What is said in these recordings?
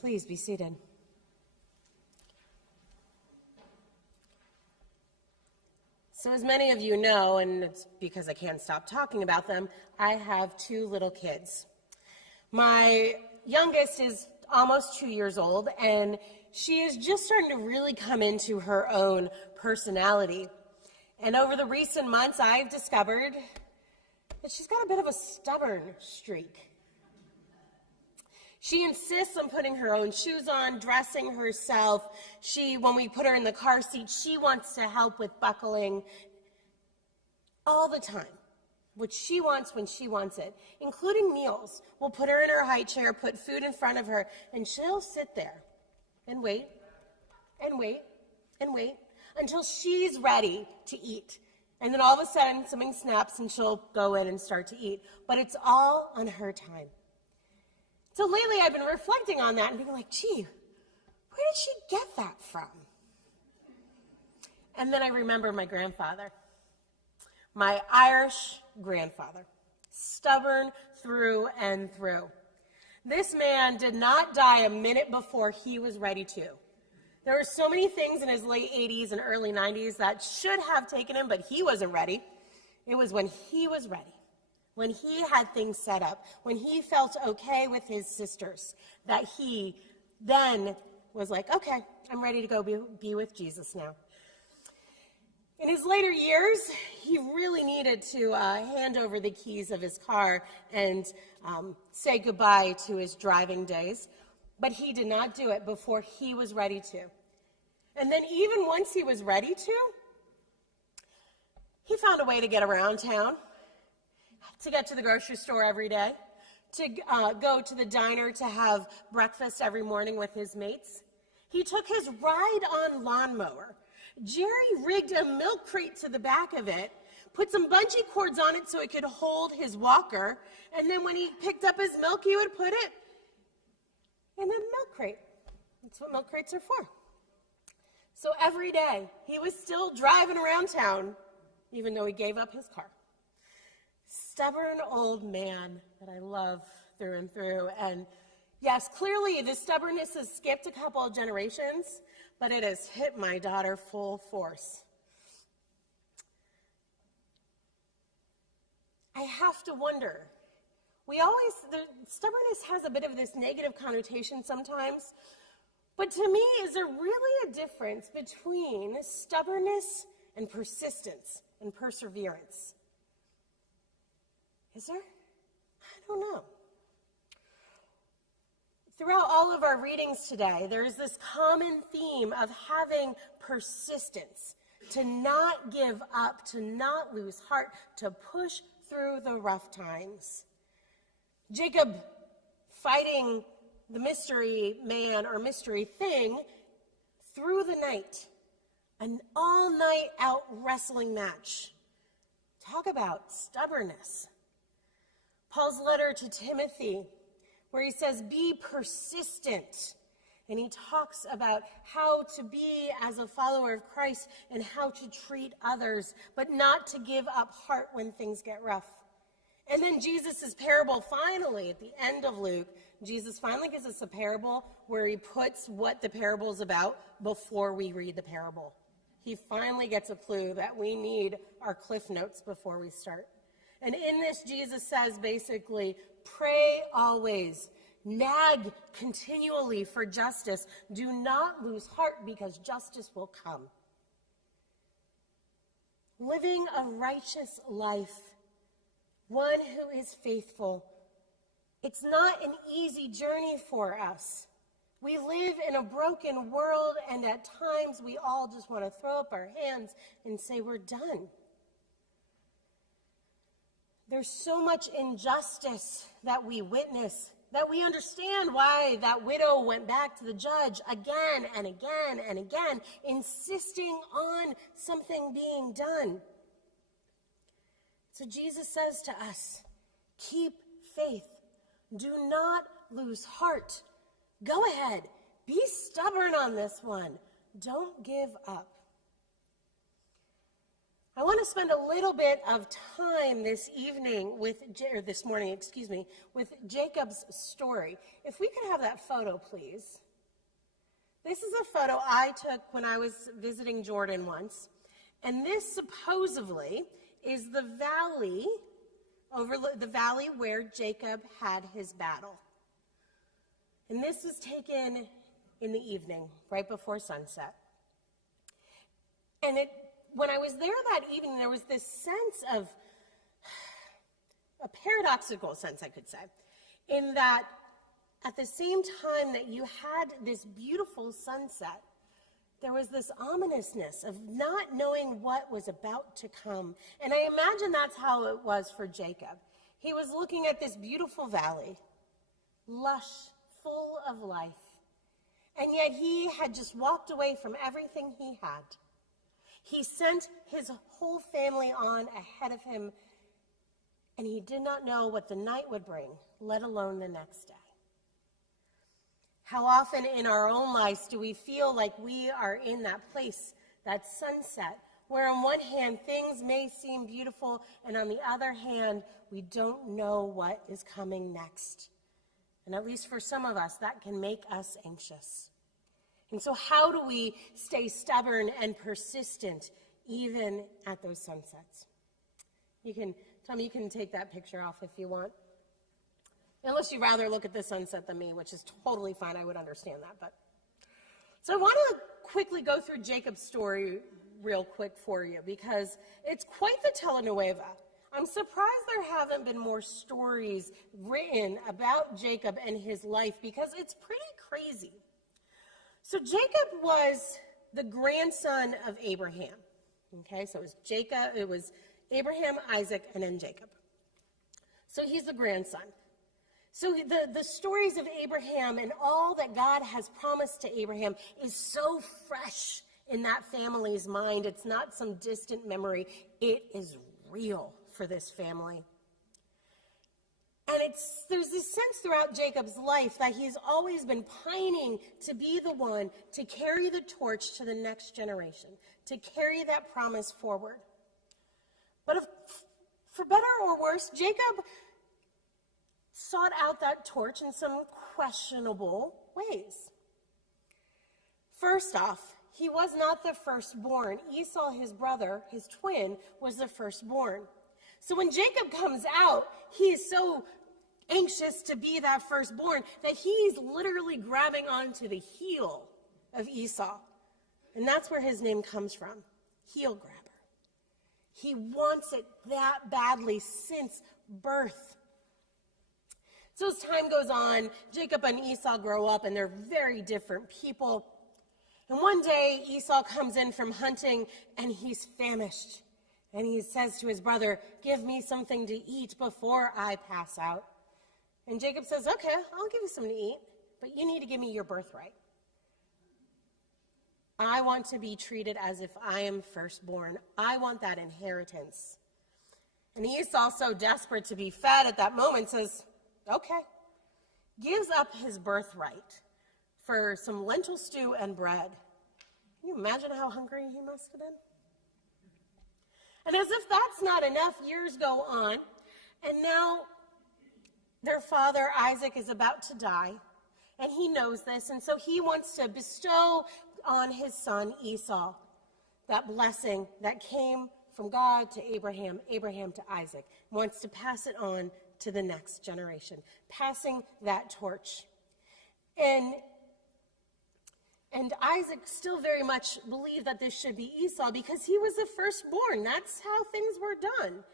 Please be seated. So as many of you know, and it's because I can't stop talking about them, I have two little kids. My youngest is almost 2 years old, and she is just starting to really come into her own personality. And over the recent months, I've discovered that she's got a bit of a stubborn streak. She insists on putting her own shoes on, dressing herself. When we put her in the car seat, she wants to help with buckling all the time. What she wants when she wants it, including meals. We'll put her in her high chair, put food in front of her, and she'll sit there and wait and wait and wait until she's ready to eat. And then all of a sudden, something snaps and she'll go in and start to eat. But it's all on her time. So lately I've been reflecting on that and being like, gee, where did she get that from? And then I remember my grandfather, my Irish grandfather, stubborn through and through. This man did not die a minute before he was ready to. There were so many things in his late 80s and early 90s that should have taken him, but he wasn't ready. It was when he was ready, when he had things set up, when he felt okay with his sisters, that he then was like, okay, I'm ready to go be with Jesus now. In his later years, he really needed to hand over the keys of his car and say goodbye to his driving days, but he did not do it before he was ready to. And then even once he was ready to, he found a way to get around town, to get to the grocery store every day, to go to the diner to have breakfast every morning with his mates. He took his ride-on lawnmower. Jerry rigged a milk crate to the back of it, put some bungee cords on it so it could hold his walker, and then when he picked up his milk, he would put it in the milk crate. That's what milk crates are for. So every day, he was still driving around town, even though he gave up his car. Stubborn old man that I love through and through. And yes, clearly the stubbornness has skipped a couple of generations, but it has hit my daughter full force. I have to wonder. The stubbornness has a bit of this negative connotation sometimes, but to me, is there really a difference between stubbornness and persistence and perseverance? Is there? I don't know. Throughout all of our readings today, there is this common theme of having persistence, to not give up, to not lose heart, to push through the rough times. Jacob fighting the mystery man or mystery thing through the night, an all-night out wrestling match. Talk about stubbornness. Paul's letter to Timothy, where he says, be persistent. And he talks about how to be as a follower of Christ and how to treat others, but not to give up heart when things get rough. And then Jesus' parable, finally, at the end of Luke, Jesus finally gives us a parable where he puts what the parable is about before we read the parable. He finally gets a clue that we need our cliff notes before we start. And in this, Jesus says basically, pray always, nag continually for justice. Do not lose heart because justice will come. Living a righteous life, one who is faithful, it's not an easy journey for us. We live in a broken world, and at times we all just want to throw up our hands and say we're done. There's so much injustice that we witness, that we understand why that widow went back to the judge again and again and again, insisting on something being done. So Jesus says to us, keep faith. Do not lose heart. Go ahead. Be stubborn on this one. Don't give up. I want to spend a little bit of time this morning, with Jacob's story. If we could have that photo, please. This is a photo I took when I was visiting Jordan once, and this supposedly is the valley where Jacob had his battle. And this was taken in the evening, right before sunset. And when I was there that evening, there was this sense of, a paradoxical sense, I could say, in that at the same time that you had this beautiful sunset, there was this ominousness of not knowing what was about to come. And I imagine that's how it was for Jacob. He was looking at this beautiful valley, lush, full of life. And yet he had just walked away from everything he had. He sent his whole family on ahead of him, and he did not know what the night would bring, let alone the next day. How often in our own lives do we feel like we are in that place, that sunset, where on one hand things may seem beautiful, and on the other hand, we don't know what is coming next. And at least for some of us, that can make us anxious. And so how do we stay stubborn and persistent even at those sunsets? Tommy, you can take that picture off if you want. Unless you'd rather look at the sunset than me, which is totally fine. I would understand that. So I want to quickly go through Jacob's story real quick for you because it's quite the telenovela. I'm surprised there haven't been more stories written about Jacob and his life because it's pretty crazy. So Jacob was the grandson of Abraham. Okay, so it was Abraham, Isaac, and then Jacob. So he's the grandson. So the stories of Abraham and all that God has promised to Abraham is so fresh in that family's mind. It's not some distant memory. It is real for this family. And there's this sense throughout Jacob's life that he's always been pining to be the one to carry the torch to the next generation, to carry that promise forward. But for better or worse, Jacob sought out that torch in some questionable ways. First off, he was not the firstborn. Esau, his brother, his twin, was the firstborn. So when Jacob comes out, he is so anxious to be that firstborn that he's literally grabbing onto the heel of Esau. And that's where his name comes from, heel grabber. He wants it that badly since birth. So as time goes on, Jacob and Esau grow up, and they're very different people. And one day, Esau comes in from hunting, and he's famished. And he says to his brother, "Give me something to eat before I pass out." And Jacob says, "Okay, I'll give you something to eat, but you need to give me your birthright. I want to be treated as if I am firstborn. I want that inheritance." And Esau, so desperate to be fed at that moment, says, "Okay." Gives up his birthright for some lentil stew and bread. Can you imagine how hungry he must have been? And as if that's not enough, years go on, and now their father, Isaac, is about to die, and he knows this, and so he wants to bestow on his son Esau that blessing that came from God to Abraham, Abraham to Isaac, wants to pass it on to the next generation, passing that torch. And Isaac still very much believed that this should be Esau because he was the firstborn. That's how things were done.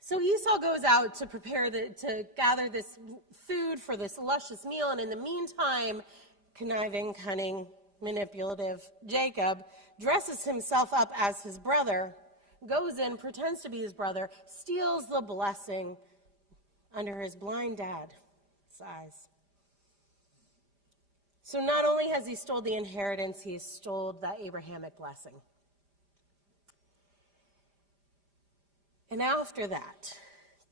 So Esau goes out to gather this food for this luscious meal, and in the meantime, conniving, cunning, manipulative Jacob dresses himself up as his brother, goes in, pretends to be his brother, steals the blessing under his blind dad's eyes. So not only has he stole the inheritance, he's stole the Abrahamic blessing. And after that,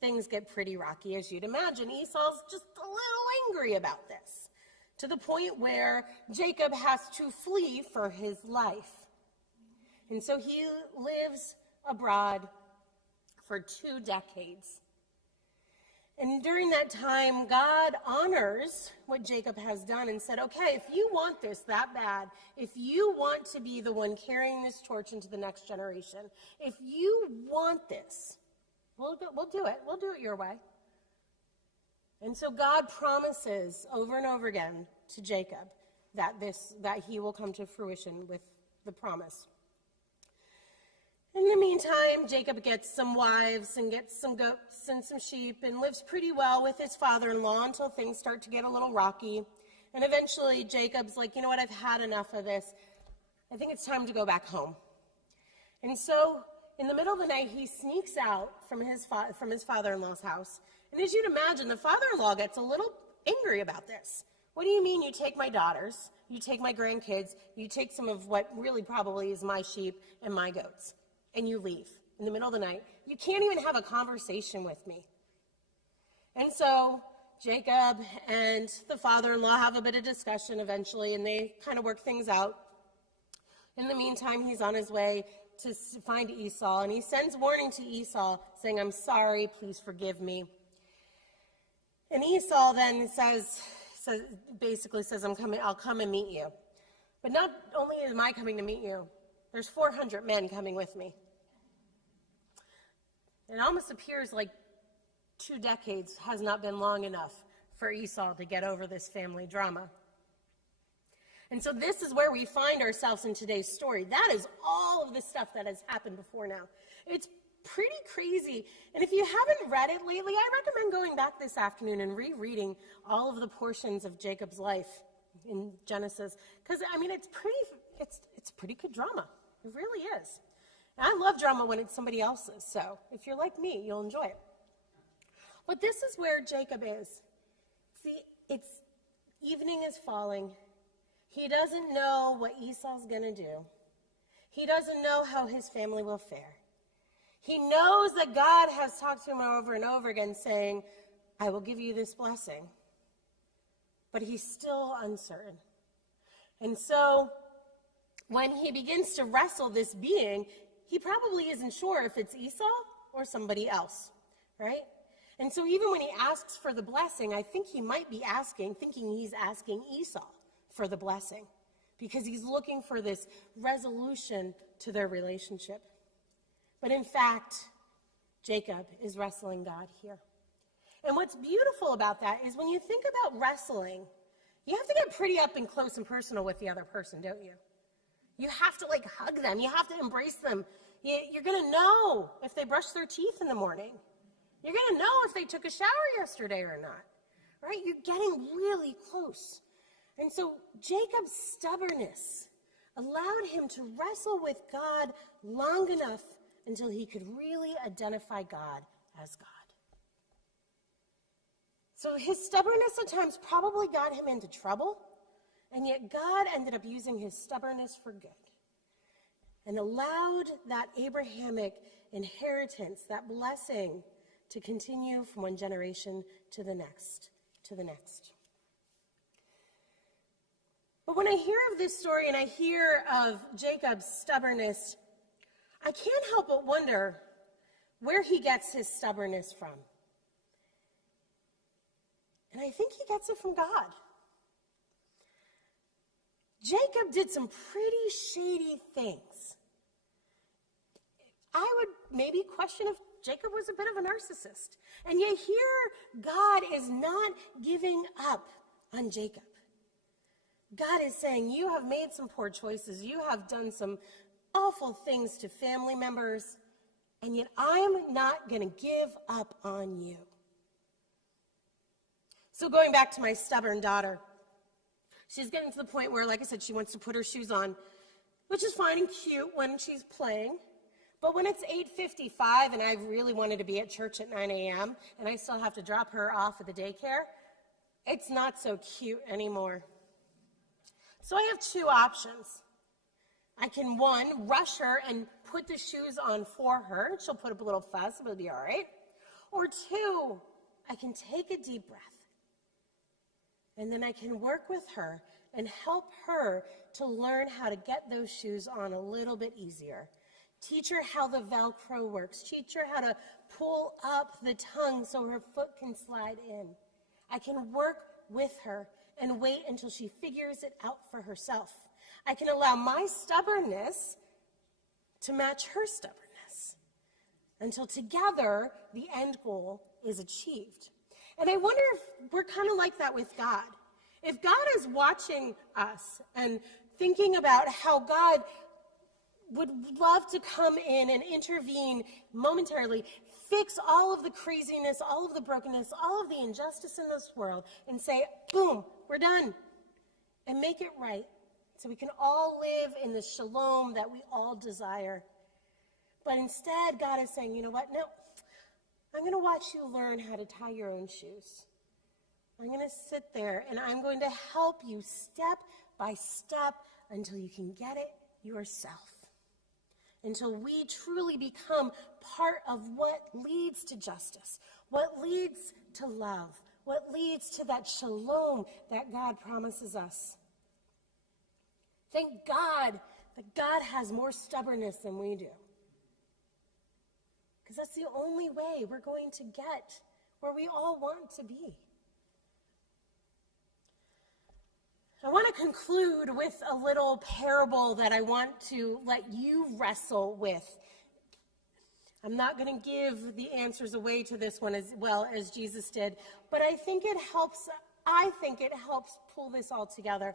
things get pretty rocky, as you'd imagine. Esau's just a little angry about this, to the point where Jacob has to flee for his life. And so he lives abroad for 2 decades. And during that time, God honors what Jacob has done and said, okay, if you want this that bad, if you want to be the one carrying this torch into the next generation, if you want this, we'll do it. We'll do it your way. And so God promises over and over again to Jacob that he will come to fruition with the promise. In the meantime, Jacob gets some wives and gets some goats and some sheep and lives pretty well with his father-in-law until things start to get a little rocky. And eventually Jacob's like, you know what, I've had enough of this. I think it's time to go back home. And so in the middle of the night, he sneaks out from his father-in-law's house. And as you'd imagine, the father-in-law gets a little angry about this. What do you mean you take my daughters, you take my grandkids, you take some of what really probably is my sheep and my goats, and you leave in the middle of the night? You can't even have a conversation with me. And so Jacob and the father-in-law have a bit of discussion eventually, and they kind of work things out. In the meantime, he's on his way to find Esau, and he sends warning to Esau, saying, I'm sorry, please forgive me. And Esau then basically says, I'll come and meet you. But not only am I coming to meet you, there's 400 men coming with me. It almost appears like 2 decades has not been long enough for Esau to get over this family drama. And so this is where we find ourselves in today's story. That is all of the stuff that has happened before now. It's pretty crazy. And if you haven't read it lately, I recommend going back this afternoon and rereading all of the portions of Jacob's life in Genesis. Because, I mean, it's pretty good drama. It really is. And I love drama when it's somebody else's. So if you're like me, you'll enjoy it. But this is where Jacob is. See, evening is falling. He doesn't know what Esau's going to do. He doesn't know how his family will fare. He knows that God has talked to him over and over again saying, I will give you this blessing. But he's still uncertain. And so when he begins to wrestle this being, he probably isn't sure if it's Esau or somebody else, right? And so even when he asks for the blessing, I think he might be thinking he's asking Esau for the blessing, because he's looking for this resolution to their relationship. But in fact, Jacob is wrestling God here. And what's beautiful about that is when you think about wrestling, you have to get pretty up and close and personal with the other person, don't you? You have to hug them. You have to embrace them. You're going to know if they brush their teeth in the morning. You're going to know if they took a shower yesterday or not, right? You're getting really close. And so Jacob's stubbornness allowed him to wrestle with God long enough until he could really identify God as God. So his stubbornness at times probably got him into trouble, and yet God ended up using his stubbornness for good and allowed that Abrahamic inheritance, that blessing, to continue from one generation to the next, But when I hear of this story and I hear of Jacob's stubbornness, I can't help but wonder where he gets his stubbornness from. And I think he gets it from God. Jacob did some pretty shady things. I would maybe question if Jacob was a bit of a narcissist. And yet here, God is not giving up on Jacob. God is saying, you have made some poor choices. You have done some awful things to family members, and yet I'm not going to give up on you. So going back to my stubborn daughter, she's getting to the point where, like I said, she wants to put her shoes on, which is fine and cute when she's playing. But when it's 8:55 and I really wanted to be at church at 9 a.m. and I still have to drop her off at the daycare, it's not so cute anymore. So I have 2 options. I can, 1, rush her and put the shoes on for her. She'll put up a little fuss, it'll be all right. Or 2, I can take a deep breath And then I can work with her and help her to learn how to get those shoes on a little bit easier. Teach her how the Velcro works. Teach her how to pull up the tongue so her foot can slide in. I can work with her and wait until she figures it out for herself. I can allow my stubbornness to match her stubbornness until together the end goal is achieved. And I wonder if we're kind of like that with God. If God is watching us and thinking about how God would love to come in and intervene momentarily, fix all of the craziness, all of the brokenness, all of the injustice in this world, and say, boom, we're done, and make it right so we can all live in the shalom that we all desire. But instead, God is saying, you know what? No, I'm going to watch you learn how to tie your own shoes. I'm going to sit there, and I'm going to help you step by step until you can get it yourself. Until we truly become part of what leads to justice, what leads to love, what leads to that shalom that God promises us. Thank God that God has more stubbornness than we do. Because that's the only way we're going to get where we all want to be. I want to conclude with a little parable that I want to let you wrestle with. I'm not going to give the answers away to this one as well as Jesus did, but I think it helps pull this all together.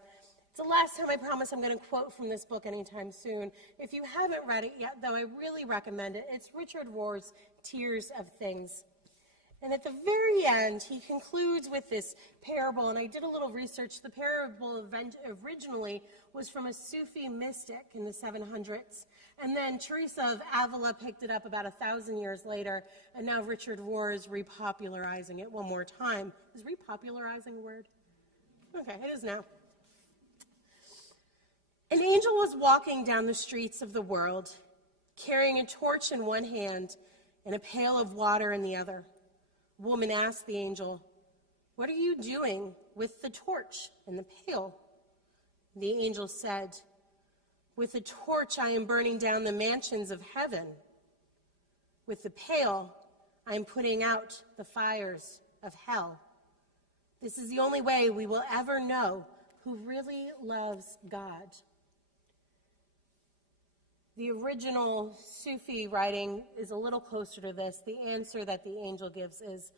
It's the last time I promise I'm going to quote from this book anytime soon. If you haven't read it yet, though, I really recommend it. It's Richard Rohr's Tears of Things. And at the very end, he concludes with this parable, and I did a little research. The parable originally was from a Sufi mystic in the 700s, and then Teresa of Avila picked it up about 1,000 years later, and now Richard Rohr is repopularizing it one more time. Is repopularizing a word? Okay, it is now. An angel was walking down the streets of the world, carrying a torch in one hand and a pail of water in the other. The woman asked the angel, "What are you doing with the torch and the pail?" The angel said, "With the torch I am burning down the mansions of heaven. With the pail I am putting out the fires of hell. This is the only way we will ever know who really loves God." The original Sufi writing is a little closer to this. The answer that the angel gives is,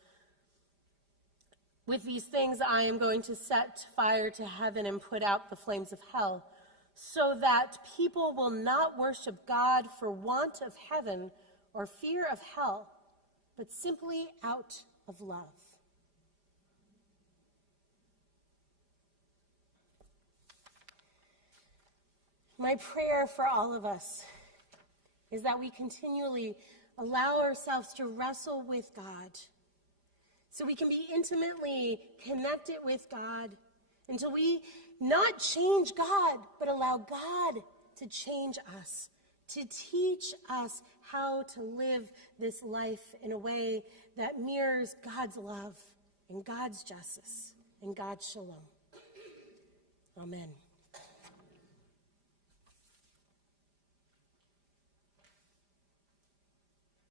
"With these things I am going to set fire to heaven and put out the flames of hell, so that people will not worship God for want of heaven or fear of hell, but simply out of love." My prayer for all of us is that we continually allow ourselves to wrestle with God so we can be intimately connected with God until we not change God, but allow God to change us, to teach us how to live this life in a way that mirrors God's love and God's justice and God's shalom. Amen.